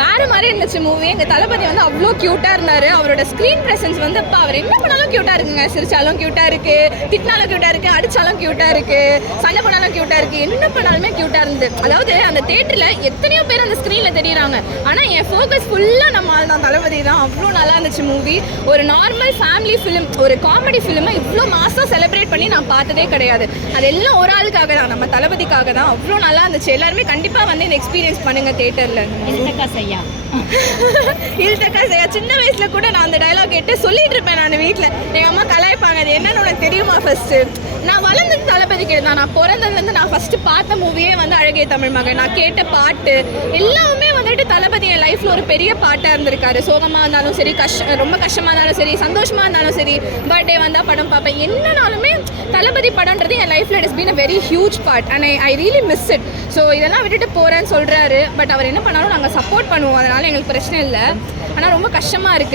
வேறு மாதிரி இருந்துச்சு மூவி. எங்கள் தளபதி வந்து அவ்வளோ க்யூட்டாக இருந்தார். அவரோட ஸ்க்ரீன் ப்ரெசன்ஸ் வந்து இப்போ அவர் என்ன பண்ணாலும் க்யூட்டாக இருக்குங்க. சிரிச்சாலும் க்யூட்டாக இருக்குது, திட்டினாலும் க்யூட்டாக இருக்குது, அடித்தாலும் க்யூட்டாக இருக்குது, சண்டை பண்ணாலும் க்யூட்டாக இருக்குது, என்ன பண்ணாலுமே க்யூட்டாக இருந்தது. அதாவது அந்த தேட்டரில் எத்தனையோ பேர் அந்த ஸ்க்ரீனில் தெரியுறாங்க, ஆனால் என் ஃபோக்கஸ் ஃபுல்லாக நம்ம தான் தளபதி தான். அவ்வளோ நல்லா இருந்துச்சு மூவி. ஒரு நார்மல் ஃபேமிலி ஃபிலிம், ஒரு காமெடி ஃபிலிமை இவ்வளோ மாதம் செலிப்ரேட் பண்ணி நான் பார்த்ததே கிடையாது. அது எல்லாம் ஒரு ஆளுக்காக தான், நம்ம தளபதிக்காக தான். அவ்வளோ நல்லா இருந்துச்சு. எல்லாருமே கண்டிப்பாக வந்து இந்த எக்ஸ்பீரியன்ஸ் பண்ணுங்கள் தேட்டரில். இல்தக்கா செய்யா சின்ன வயசுல கூட நான் அந்த டைலாக் கேட்டு சொல்லிட்டு இருப்பேன். நான் வீட்டில் எங்கள் அம்மா கலாய்ப்பாங்க, அது என்னன்னு உனக்கு தெரியுமா? ஃபர்ஸ்ட் நான் வளர்ந்தது தளபதி கேட்டு தான். நான் பிறந்ததுலேருந்து நான் ஃபர்ஸ்ட் பார்த்த மூவியே வந்து அழகிய தமிழ் மகன். நான் கேட்ட பாட்டு எல்லாமே வந்துட்டு தளபதி என் லைஃப்ல ஒரு பெரிய பாட்டாக இருந்திருக்காரு. சோகமாக இருந்தாலும் சரி, ரொம்ப கஷ்டமாக இருந்தாலும் சரி, சந்தோஷமாக இருந்தாலும் சரி, பர்த்டே வந்தால் படம் பார்ப்பேன். என்னன்னாலுமே தளபதி படம்ன்றது என் லைஃப்ல it is been a very huge part and I really miss it. So இதெல்லாம் விட்டுட்டு போகிறேன்னு சொல்கிறாரு. பட் அவர் என்ன பண்ணாலும் நாங்கள் சப்போர்ட் பண்ணுவோம், அதனால் எங்களுக்கு பிரச்சனை இல்லை. ஆனால் ரொம்ப கஷ்டமாக இருக்குது.